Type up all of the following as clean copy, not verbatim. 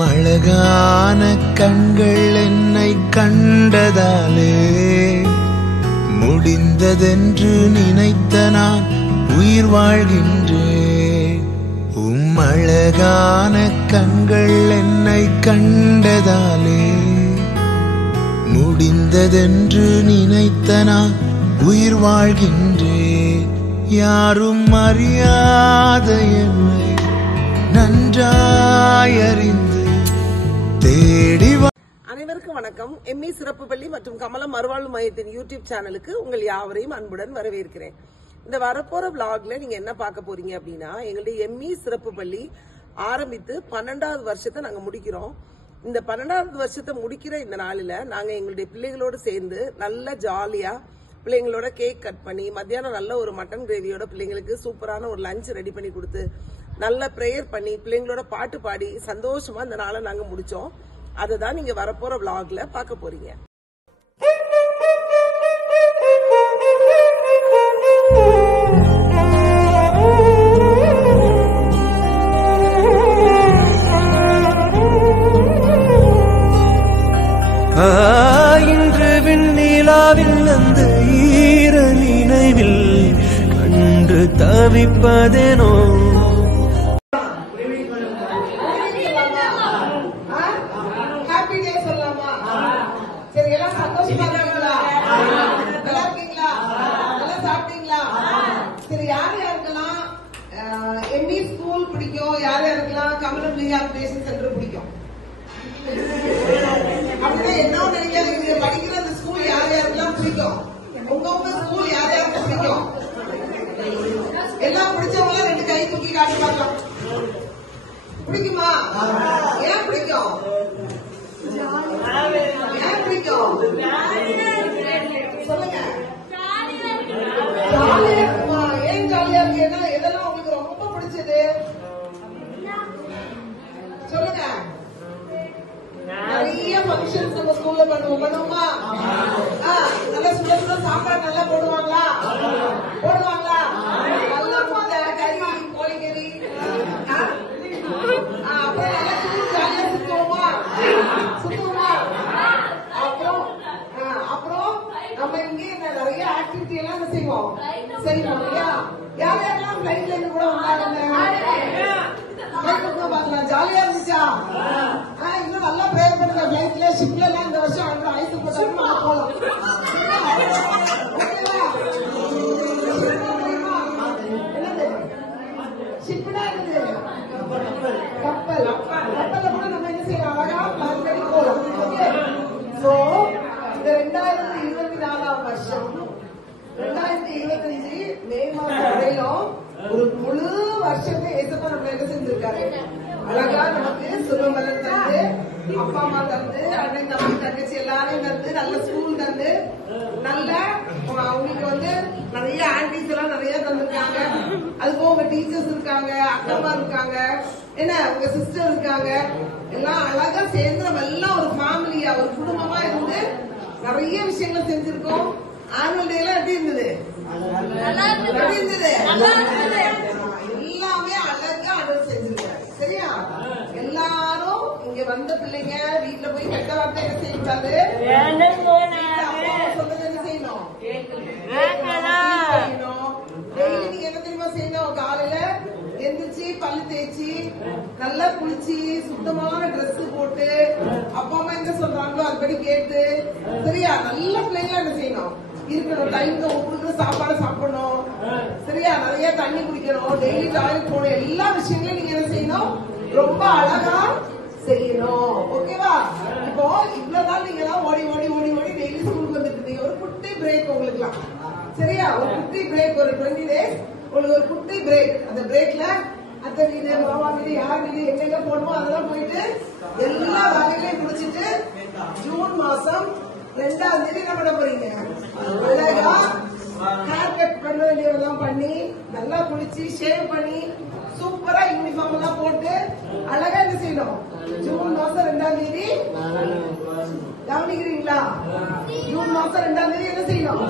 அழகான கண்கள் என்னை கண்டதாலே முடிந்ததென்று நினைத்த நான் உயிர் வாழ்கின்றேன். அழகான கண்கள் என்னை கண்டதாலே முடிந்ததென்று நினைத்த நான் உயிர் வாழ்கின்றேன். யாரும் அறியாத என்னை நன்றாயறிந்து தேடி. அனைவருக்கும் வணக்கம். எம்இ சிறப்பு பள்ளி மற்றும் கமலம் மறுவாழ்வு மையத்தின் யூடியூப் சேனலுக்கு உங்கள் யாவரையும் அன்புடன் வரவேற்கிறேன். இந்த வரப்போற விளாக்ல நீங்க என்ன பார்க்க போறீங்க அப்படின்னா, எங்களுடைய எம்இ சிறப்பு பள்ளி ஆரம்பித்து 12வது வருஷத்தை நாங்க முடிக்கிறோம். இந்த 12வது வருஷத்தை முடிக்கிற இந்த நாளில நாங்க எங்களுடைய பிள்ளைகளோடு சேர்ந்து நல்ல ஜாலியா பிள்ளைங்களோட கேக் கட் பண்ணி மத்தியானம் நல்ல ஒரு மட்டன் கிரேவியோட பிள்ளைங்களுக்கு சூப்பரான ஒரு லஞ்ச் ரெடி பண்ணி கொடுத்து நல்ல பிரேயர் பண்ணி பிள்ளைங்களோட பாட்டு பாடி சந்தோஷமா இந்த நாளை நாங்க முடிச்சோம். அதை தான் நீங்க வரப்போற விளாக்ல பார்க்க போறீங்க. இன்று விண்ணிலாவில் அந்த ஈர நினைவில் கண்டு தவிப்பதேனோ. எம்இ ஸ்கூல் பிடிக்கும், யார் யாருக்கெல்லாம் கமலம் ரீஹாபிலிட்டேஷன் சென்டர் பிடிக்கும்? அப்படின்னா என்ன நினைக்காது, நீங்க படிக்கிற அந்த ஸ்கூல் யார் யாருக்கெல்லாம் பிடிக்கும்? உங்க ஸ்கூல் யார் யாருக்கு பிடிக்கும்? எல்லாம் பிடிச்சவங்க ரெண்டு கை தூக்கி காட்டி பார்க்கலாம். பிடிக்குமா? ஏன் பிடிக்கும்? ஏன் பிடிக்கும் சொல்லுங்க. ஜாலியா இருக்குமா? ஏன் ஜாலியா இருக்கு? எதெல்லாம் உங்களுக்கு ரொம்ப பிடிச்சது சொல்லுங்க. நிறைய ஃபங்க்ஷன்ஸ் நம்ம ஸ்கூல்ல பண்ணுவோமா? நல்ல சுட சுட சாப்பாடு நல்லா போடுவாங்களா? நல்லா முட்டை கறி கோழிக்கறி அப்புறம் நல்லா ஜாலியா சுத்துவோமா? அப்புறம் நம்ம இங்கே நிறைய ஆக்டிவிட்டி எல்லாம் செய்வோம் இல்லையா? யார் யாரெல்லாம் பிளைட்ல இருந்து கூட வந்தாங்க? ஜாலியா இருந்துச்சா? இன்னும் நல்லா பிரேயர் பண்ணுங்க. பிளைட்ல ஷிப்ல எல்லாம் இந்த வருஷம் ஐஸ் போட்டாலும் போகலாம். ஷிப்னா என்னது? கப்பல். கப்பல்ல கூட நம்ம என்ன செய்யலாம்? அழகா பிளான் பண்ணி போகலாம். சோ இந்த 2024ஆம் வருஷம் 2025 மே மாதம் வரையிலும் ஒரு முழு வருஷத்தை ஏசப்பா நம்ம என்ன செஞ்சிருக்காரு? அழகா நமக்கு சுகபலம் தந்து, அப்பா அம்மா தந்து, அண்ணன் தம்பி தங்கச்சி எல்லாரையும் தந்து, நல்ல ஸ்கூல் தந்து, நல்ல அவங்களுக்கு வந்து நிறைய ஆன்டிஸ் எல்லாம் நிறைய தந்திருக்காங்க. அதுக்கும் உங்க டீச்சர்ஸ் இருக்காங்க, அக்கம்மா இருக்காங்க, என்ன உங்க சிஸ்டர் இருக்காங்க. எல்லாம் அழகா சேர்ந்து நம்ம எல்லாம் ஒரு ஃபேமிலியா ஒரு குடும்பமா இருந்து நிறைய விஷயங்கள் செஞ்சிருக்கோம். ஆனுவல் டே எல்லாம் எப்படி இருந்தது? எப்படி இருந்தது? எல்லாமே அழகா ஆர்டர் செஞ்சிருக்காங்க. சரியா? எல்லாரும் இங்க வந்த பிள்ளைங்க வீட்டுல போய் கெட்ட வார்த்தை என்ன செய்யக்கூடாது? சொல்றது என்ன செய்யணும்? டெய்லி நீங்க என்ன தெரியுமா செய்யணும்? காலையில எந்திரிச்சு பல்லு தேய்ச்சி நல்லா குளிச்சு சுத்தமான ட்ரெஸ் போட்டு அப்பா அம்மா என்ன சொல்றாங்களோ அதுபடி கேட்டு சரியா நல்ல பிள்ளைங்க என்ன செய்யணும்? இருக்கணும். டைம்க்கு கொடுக்குற சாப்பாடு சாப்பிடணும். சரியா? நிறைய தண்ணி குடிக்கணும். டெய்லி டாய்லெட் போகணும். எல்லா விஷயங்களையும் நீங்க என்ன செய்யணும்? ரொம்ப அழகா செய்யணும். ஓகேவா? இப்போ இவ்வளவு நாள் நீங்க எல்லாம் ஓடி ஓடி ஓடி ஓடி டெய்லி ஸ்கூலுக்கு வந்துட்டு இருந்தீங்க. ஒரு குட்டி பிரேக் உங்களுக்கு எல்லாம். சரியா? ஒரு குட்டி பிரேக், ஒரு 20 days உங்களுக்கு ஒரு குட்டி பிரேக். அந்த பிரேக்ல அத்தை வீடு, மாமா வீடு, யார் வீடு எங்க போகணுமோ அதெல்லாம் போயிட்டு எல்லா வேலைகளையும் முடிச்சிட்டு ஜூன் மாசம் 2ஆம் தேதி என்ன பண்ண போறீங்க? அழகா ஹேர் கட் பண்ண வேண்டியதெல்லாம் பண்ணி நல்லா குளிச்சு ஷேவ் பண்ணி சூப்பரா யூனிஃபார்ம் எல்லாம் போட்டு அழகா என்ன செய்யணும்? ஜூன் மாசம் 2ஆம் தேதி கவனிக்கிறீங்களா? ஜூன் மாசம் 2ஆம் தேதி என்ன செய்யணும்?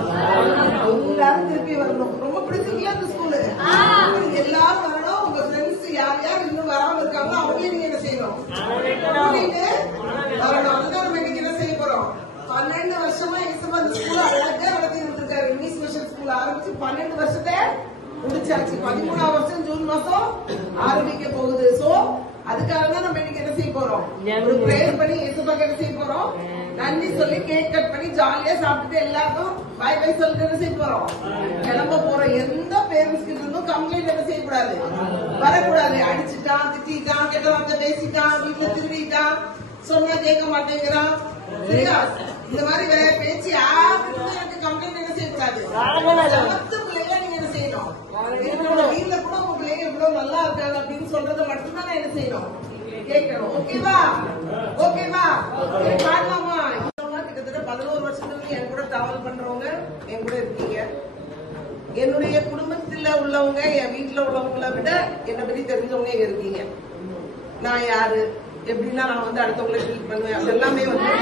எல்லாரும் திருப்பி வரணும். ரொம்ப பிடிச்சிருக்கீங்களா இந்த ஸ்கூலு? எல்லாரும் வரணும். உங்க ஃப்ரெண்ட்ஸ் யார் யார் இன்னும் வராம இருக்காங்களோ அவங்க நீங்க என்ன செய்யணும்? கூட்டிட்டு வரணும். அதுதான் நம்ம இன்னைக்கு என்ன செய்ய போறோம். 12 வருஷமா இயேசுவா அந்த ஸ்கூல் அழகா நடத்திட்டு இருக்காரு. இங்கிலீஷ் மிஷன் ஸ்கூல் ஆரம்பிச்சு 12 வருஷத்தை முடிச்சாச்சு. 13ஆம் வருஷம் ஜூன் மாசம் ஆரம்பிக்க போகுது. சோ அதுக்காக தான் நம்ம இன்னைக்கு என்ன செய்ய போறோம், ஒரு பிரேயர் பண்ணி இயேசுவாக்கு என்ன செய்ய போறோம், நன்றி சொல்லி கேக் கட் பண்ணி ஜாலியா சாப்பிட்டு எல்லாருக்கும் பை பை சொல்லிட்டு என்ன செய்ய போறோம், கிளம்ப போறோம். எந்த பேரண்ட்ஸ் கிட்ட இருந்தும் கம்ப்ளைண்ட் என்ன செய்யக்கூடாது, வரக்கூடாது. அடிச்சுட்டான், திட்டான், கெட்ட வார்த்தை பேசிட்டான், வீட்டுல திருடிட்டான், சொன்னா கேட்க மாட்டேங்கிறான், சரியா, இந்த மாதிரி பேச்சு யாருக்கு கம்ப்ளைண்ட் என்ன செய்யக்கூடாது. 10 பிள்ளைங்க நீங்க என்ன செய்யணும், வீட்டுல கூட உங்க பிள்ளைங்க இவ்வளவு நல்லா இருக்காங்க அப்படின்னு சொல்றதை மட்டும்தான் நான் என்ன செய்யணும், கேட்கணும். ஓகேவா, ஓகேவா, பாடலாமா. கிட்டத்தட்ட 11 வருஷத்துல என் கூட டிராவல் பண்றவங்க என் கூட இருக்கீங்க. என்னுடைய குடும்பத்துல உள்ளவங்க, என் வீட்டுல உள்ளவங்களை விட என்னை பத்தி தெரிஞ்சவங்க இங்க இருக்கீங்க. நான் யாரு, எப்படின்னா நான் வந்து அடுத்தவங்களை ட்ரீட் பண்ணுவேன், அது எல்லாமே வந்து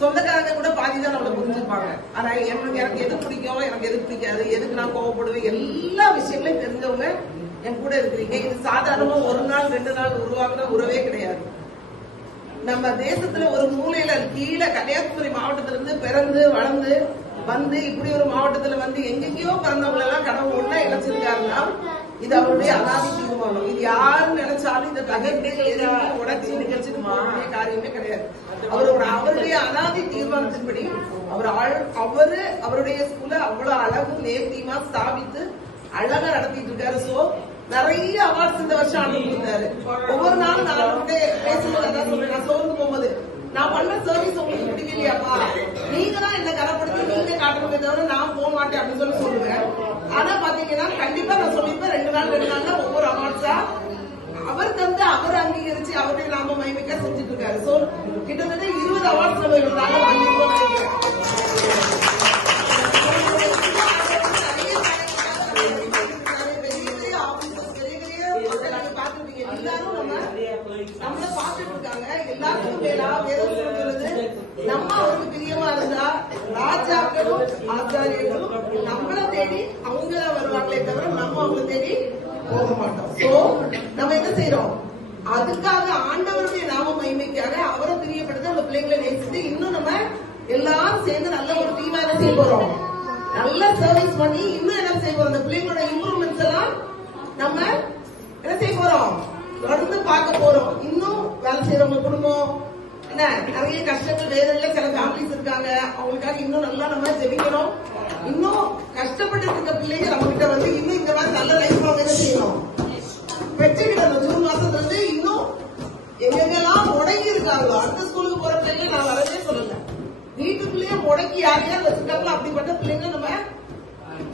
சொந்தக்காரங்க கூட பாதிதான் நம்மளை புரிஞ்சுப்பாங்க. ஆனா எனக்கு எது பிடிக்கும், எனக்கு எது பிடிக்காது, எதுக்கு நான் கோவப்படுவேன், எல்லா விஷயங்களையும் தெரிஞ்சவங்க என் கூட இருக்கிறீங்க. இது சாதாரணமா 1 நாள் 2 நாள் உருவாக்குற உறவே கிடையாது. நம்ம தேசத்துல ஒரு மூலையில கீழே கன்னியாகுமரி மாவட்டத்திலிருந்து பிறந்து வளர்ந்து வந்து இப்படி ஒரு மாவட்டத்துல வந்து எங்கெங்கயோ பிறந்தவங்க எல்லாம் கடவுள் ஒண்ணா இணைச்சிருக்காருன்னா இது அவருடைய அனாதி தீர்மானம். இது யாரும் நினைச்சாலும் இந்த தகவல் உடச்சி நிகழ்ச்சிட்டு போகக்கூடிய காரியமே கிடையாது. அவருடைய அனாதி தீர்மானத்தின்படி அவருடைய ஸ்கூல்ல அவ்வளவு அழகு நேர்த்தியமா ஸ்தாபித்து அழகா நடத்திட்டு இருக்காரு. சோ நிறைய அவார்ட்ஸ் இந்த வருஷம் ஆண்டு கொடுத்தாரு. ஒவ்வொரு நாளும் நான் பேசும்போது அதான் சொல்றேன், நான் சோர்ந்து போகும்போது நான் பண்ண சர்வீஸ் உங்களுக்கு பிடிக்கலையாப்பா, நீங்க தான் என்ன கரப்படுத்தி நீங்க காட்டணுமே தவிர நான் போக மாட்டேன் அப்படின்னு சொல்லுவேன். ஆனா பாத்தீங்கன்னா கண்டிப்பா நான் சொல்லிப்பேன், 2 நாள்ல ஒவ்வொரு அவார்ட்ஸா அவர் தந்து அவர் அங்கீகரிச்சு அவருடைய நாம மகிமைக்கா செஞ்சுட்டு இருக்காரு. சோ கிட்டத்தட்ட 20 அவார்ட்ஸ் நம்ம இவருக்காக வாங்கிருக்கோம் நினைக்கிறேன். நம்மள பாத்துட்டு இருக்காங்க. எல்லாத்துக்கும் மேலா வேதம் சொல்றது, நம்ம அவருக்கு பிரியமா இருந்தா ராஜாக்களும் ஆச்சாரியர்களும் நம்மள தேடி அவங்க வருவாங்களே தவிர நம்ம அவங்கள தேடி போக மாட்டோம். சோ நம்ம என்ன செய்யறோம், அதுக்காக ஆண்டவருடைய நாம மகிமைக்காக அவரை பிரியப்படுத்த அந்த பிள்ளைங்களை நேசித்து இன்னும் நம்ம எல்லாரும் சேர்ந்து நல்ல ஒரு டீமா என்ன செய்ய போறோம், நல்ல சர்வீஸ் பண்ணி இன்னும் என்ன செய்ய போறோம், அந்த பிள்ளைங்களோட இம்ப்ரூவ்மெண்ட்ஸ் எல்லாம் நம்ம என்ன செய்ய போறோம், தொடர்ந்து பார்க்க போறோம். இன்னும் வேலை செய்யறவங்க குடும்பம் என்ன நிறைய கஷ்டங்கள் வேதனையில சில ஃபேமிலிஸ் இருக்காங்க, அவங்களுக்காக இன்னும் நல்லா நம்ம ஜெபிக்கணும். இன்னும் கஷ்டப்பட்டு இருக்க பிள்ளைங்க நம்ம கிட்ட வந்து இன்னும் இந்த மாதிரி நல்ல லைஃப் அவங்க என்ன செய்யணும் பெற்றுக்கிட்ட ஜூன் மாசத்துல இருந்து இன்னும் எங்கெல்லாம் முடங்கி இருக்காங்களோ அடுத்த ஸ்கூலுக்கு போற பிள்ளைங்க நான் வரவே சொல்லல, வீட்டுக்குள்ளேயே முடங்கி யாரையா வச்சுட்டாங்களோ அப்படிப்பட்ட பிள்ளைங்க நம்ம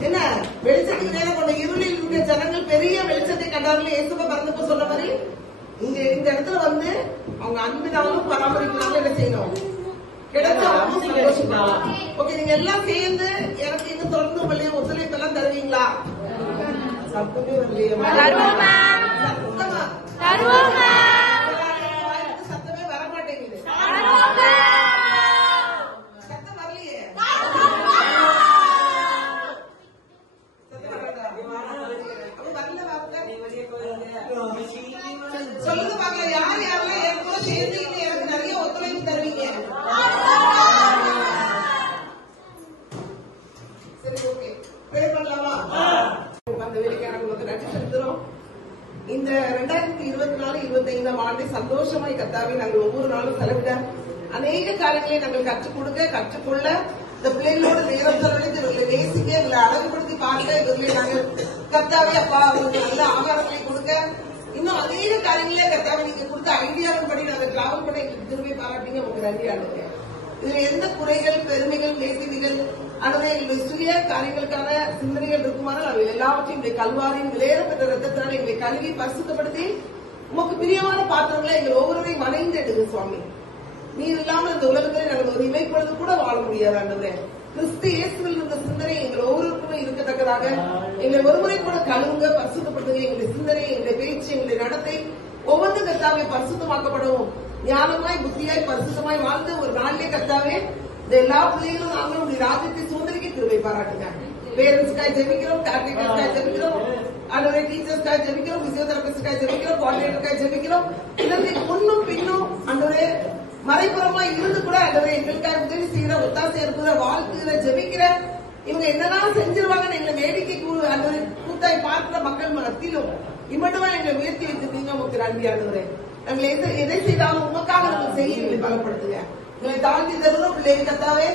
என்ன வெளிச்சத்துக்கு நேரம் கொண்ட இருளில் இருக்க ஜனங்கள் பெரிய வெளிச்சத்தை கண்டார்கள். இயேசுவை பறந்துப்போ சொன்ன மாதிரி இங்க இந்த இடத்துல வந்து அவங்க அன்பினாலும் பராமரிப்பினாலும் என்ன செய்யணும், கிடைச்சவங்க சந்தோஷப்படலாம். ஓகே, நீங்க எல்லாம் சேர்ந்து எனக்கு இன்னும் தொடர்ந்து உங்களுடைய ஒத்துழைப்பு எல்லாம் தருவீங்களா? சத்தமே வர மாட்டேங்குது. சத்தம் வரலையே. சொல்லுங்க பாக்கலாம், யார் யாரெல்லாம் என் கூட சேர்ந்து எனக்கு நிறைய ஒத்துழைப்பு தருவீங்க? சரி, ஓகே, ப்ரே பண்ணலாமா? அந்த வேலைக்கான உங்களுக்கு நன்றி செலுத்துறோம். இந்த 2024-25 ஆண்டை சந்தோஷமாய் கர்த்தாவே நாங்கள் ஒவ்வொரு நாளும் செலவிட அநேக காரியங்களை நாங்கள் கற்றுக் கொடுக்க கற்றுக்கொள்ள இந்த பிள்ளைகளோட நேரம் செலவழித்து இவர்களை நேசிக்க இவர்களை அழகுபடுத்தி பார்க்க இவர்களை நாங்கள் கர்த்தாவே அப்பா அவங்களுக்கு நல்ல ஆகாரங்களை கொடுக்க இன்னும் அநேக காரியங்களே கர்த்தாவே நீங்க கொடுத்த ஐடியாவின் படி நாங்கள் டிராவல் பண்ண எங்களுக்கு திரும்பி பாராட்டிங்க உங்களுக்கு நன்றி ஆளுங்க. இதுல எந்த குறைகள் பெருமைகள் நேர்த்திகள் அல்லது எங்களுடைய சுய காரியங்களுக்கான சிந்தனைகள் இருக்குமானால் அவை எல்லாவற்றையும் எங்களுடைய கல்வாரின் விலையேறப்பட்ட ரத்தத்தினால் எங்களை கழுவி பரிசுத்தப்படுத்தி உமக்கு பிரியமான பாத்திரங்களை எங்கள் ஒவ்வொருவரையும் மறைந்து எடுங்க சுவாமி. நீர் இல்லாமல் இந்த உலகத்தில் நாங்கள் ஒரு இமைப்பொழுது கூட வாழ முடியாது ஆண்டவரே. கிறிஸ்து இயேசுவில் இருந்த சிந்தனை எங்கள் ஒவ்வொருவருக்குமே இருக்கத்தக்கதாக எங்களை ஒருமுறை கூட கழுவுங்க, பரிசுத்தப்படுத்துங்க. எங்களுடைய சிந்தனை, எங்களுடைய பேச்சு, எங்களுடைய நடத்தை ஒவ்வொன்றும் கர்த்தாவே பரிசுத்தமாக்கப்படவும் ஞானமாய் புத்தியாய் பரிசுத்தமாய் வாழ்ந்து ஒரு நாளிலே கர்த்தாவே இந்த எல்லா பிள்ளைகளும் நாங்களும் உங்களுடைய ராஜ்யத்தை சுதந்திரிக்க கிருபை பாராட்டுங்க. பேரண்ட்ஸ்க்காக ஜெபிக்கிறோம், கேர்டேக்கர்ஸ்க்காக ஜெபிக்கிறோம், டீச்சர்ஸ்க்காக ஜெபிக்கிறோம், பிசியோதெரபிஸ்ட்காக ஜெபிக்கிறோம், கோஆர்டினேட்டருக்காக ஜெபிக்கிறோம். இதற்கு முன்னும் பின்னும் ஆண்டவரே மறைப்புறமா இருந்து கூட ஆண்டவரே எங்களுக்காக உதவி செய்கிற ஒத்தாசை இருக்கிற வாழ்த்துகிற ஜெபிக்கிற இவங்க என்னதான் செஞ்சிருவாங்கன்னு எங்களை வேடிக்கை ஆண்டவரே கூட்டாய் பார்க்கிற மக்கள் மத்தியிலும் இம்மட்டுமா எங்களை உயர்த்தி வைத்திருக்கீங்க. உங்களுக்கு நன்றி ஆண்டவரே. நாங்கள் எதை செய்தாலும் உமக்காக நாங்கள் செய்ய எங்களை பலப்படுத்துங்க. எங்களை தாழ்த்தி தருவோம் பிள்ளைங்க கத்தாவே.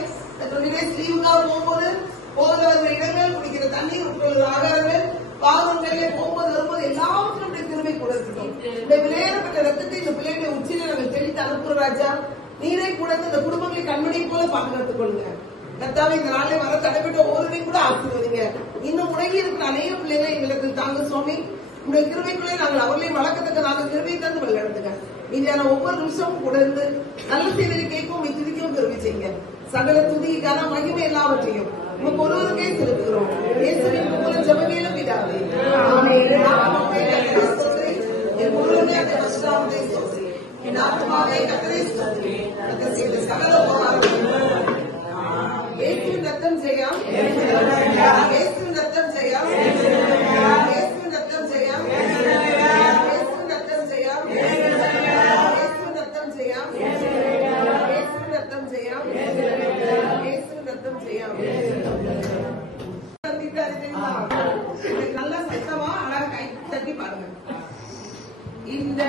லீவுக்காக போகும்போது போகிற இடங்கள் குடிக்கிற தண்ணீர் உட்கொள்கிற ஆகாரங்கள் வாகனங்களே போகும்போது வரும்போது எல்லாவற்றும் திரும்பி கூட இருக்கட்டும். இந்த விளையாடப்பட்ட ரத்தத்தை இந்த பிள்ளைகளை உச்சியில நாங்கள் தெளித்து அனுப்புறோம் ராஜா. நீரை கூட இந்த குடும்பங்களை கண்மணியை போல பாதுகாத்துக் கொள்ளுங்க கத்தாவே. இந்த நாளை வர தடைப்பட்ட ஒவ்வொருவரையும் கூட ஆசீர்வதிங்க. இன்னும் முடங்கி இருக்கிற அநேக பிள்ளைகளை எங்களுக்கு தாங்க சுவாமி. உங்களுடைய கிருபைக்குள்ளே நாங்கள் அவர்களையும் வளர்க்கத்தக்க நாங்கள் கிருபை தந்து வழிநடத்துங்க. மீதியான ஒவ்வொரு நிமிஷமும் கூட இருந்து நல்ல செய்தியை கேட்கவும் துதிக்கவும் கிருபை செய்யுங்க. சகல துதிக்கான மகிமை எல்லாவற்றையும் உங்க ஒருவருக்கே செலுத்துகிறோம். இயேசுவின் மூலம் ஜெபங்கேலும் பிதாவே. ஆமென். என் முழுமையாக கஷ்டாவதை ஸ்தோத்திரி. என் ஆத்மாவை கர்த்தரை ஸ்தோத்திரி. கர்த்தர் செய்த சகல உபகாரங்களும் இயேசுவின் ரத்தம் ஜெயம். இயேசுவின் ரத்தம் ஜெயம். இயேசுவின் ரத்தம் ஜெயம். இயேசுவின் ரத்தம் ஜெயம். இயேசுவின் ரத்தம் ஜெயம். இயேசுவின் ரத்தம் ஜெயம். இயேசுவின் ரத்தம் ஜெயம். நல்ல சத்தமா அழகா கை தட்டி பாருங்க. இந்த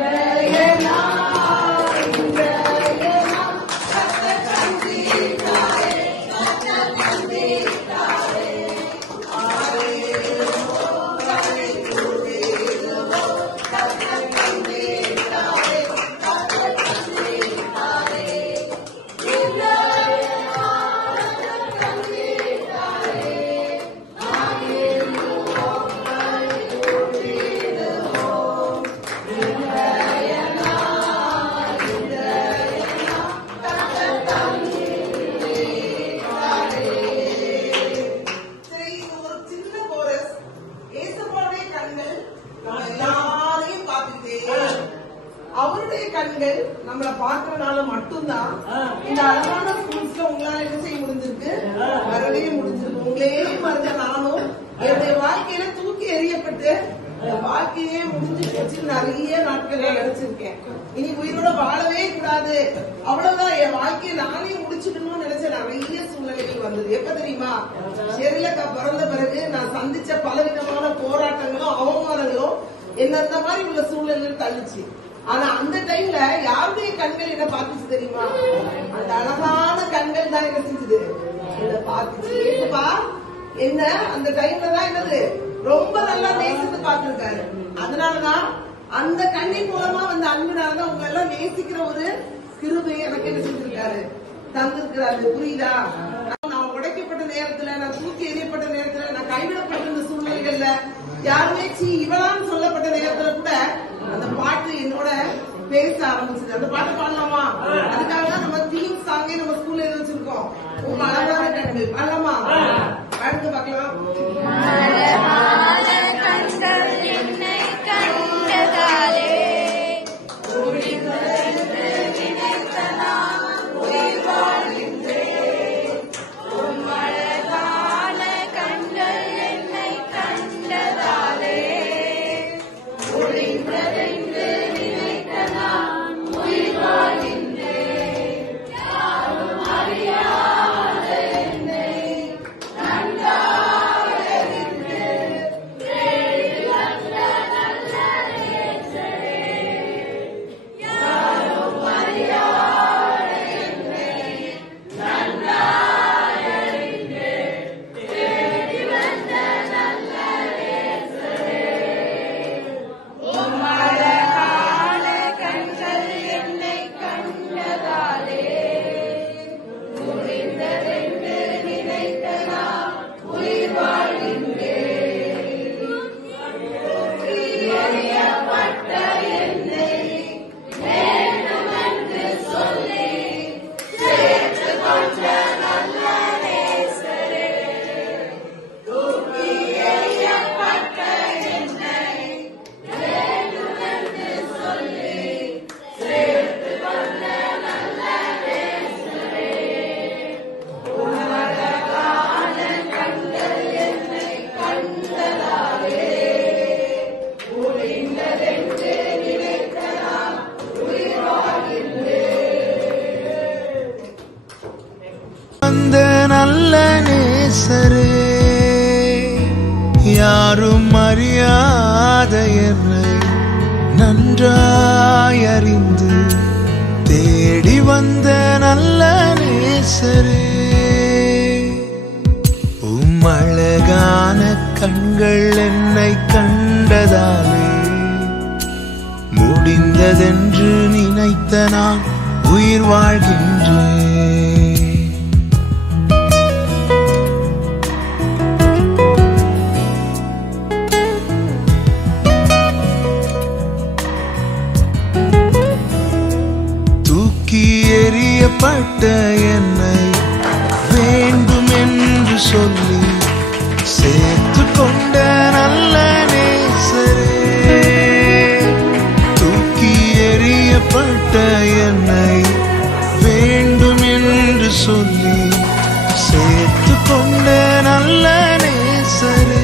அவருடைய கண்கள் நம்மளை பார்க்கறதுனால மட்டும்தான் இந்த அழகான ஸ்கூல்ஸ்ல உங்களால என்ன செய்ய முடிஞ்சிருக்கு, வரவே முடிஞ்சிருக்கு. உங்களே மறந்த நானும் என்னுடைய வாழ்க்கையில தூக்கி எறியப்பட்டு வாழ்க்கையே முடிஞ்சு போச்சு நிறைய நாட்கள் நினைச்சிருக்கேன். இனி உயிரோட வாழவே கூடாது, அவ்வளவுதான் என் வாழ்க்கையை நானே முடிச்சுக்கணும்னு நினைச்ச நிறைய சூழ்நிலைகள் வந்தது. எப்ப தெரியுமா? ஷெரிலக்கா பிறந்த பிறகு நான் சந்திச்ச பலவிதமான போராட்டங்களும் அவமானங்களும் என்ன அந்த மாதிரி உள்ள சூழ்நிலைகள் தள்ளிச்சு. ஆனா அந்த டைம்ல யாருடைய கண்கள் என்ன பார்த்துச்சு தெரியுமா? அந்த அழகான கண்கள் தான் என்ன செஞ்சது, என்ன பார்த்துச்சு. ஏப்பா என்ன அந்த டைம்ல தான் என்னது ரொம்ப நல்லா நேசித்து பார்த்திருக்காரு. அதனாலதான் அந்த கண்ணின் மூலமா வந்த அன்புனாலதான் உங்க எல்லாம் நேசிக்கிற ஒரு கிருபை எனக்கு என்ன செஞ்சிருக்காரு, தந்திருக்கிறாரு. புரியுதா? நான் உடைக்கப்பட்ட நேரத்துல, நான் தூக்கி எறியப்பட்ட நேரத்துல, நான் கைவிடப்பட்ட சூழ்நிலைகள்ல யாருமே இவளான்னு சொல்லப்பட்ட நேரத்துல கூட அந்த பாட்டு என்னோட பேச ஆரம்பிச்சது. அந்த பாட்டு பாடலாமா? அதுக்காக தான் நம்ம தீம் சாங்கே நம்ம ஸ்கூல்ல வச்சிருக்கோம். உங்க அழகான கண்கள் பாடலாமா? பாடுங்க பார்க்கலாம். யாரும் அறியாத என்னை நன்றாய் அறிந்து தேடி வந்த நல்ல நேசரே, அழகான கண்கள் என்னை கண்டதாலே முடிந்ததென்று நினைத்த நான் உயிர் வாழ்கின்றேன். தூக்கி எறியப்பட்ட என்னை வேண்டும் என்று சொல்லி சேர்த்து கொண்ட நல்ல நேசரே, தூக்கி எறியப்பட்ட என்னை வேண்டும் என்று சொல்லி சேர்த்து கொண்ட நல்ல நேசரே.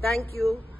Thank you.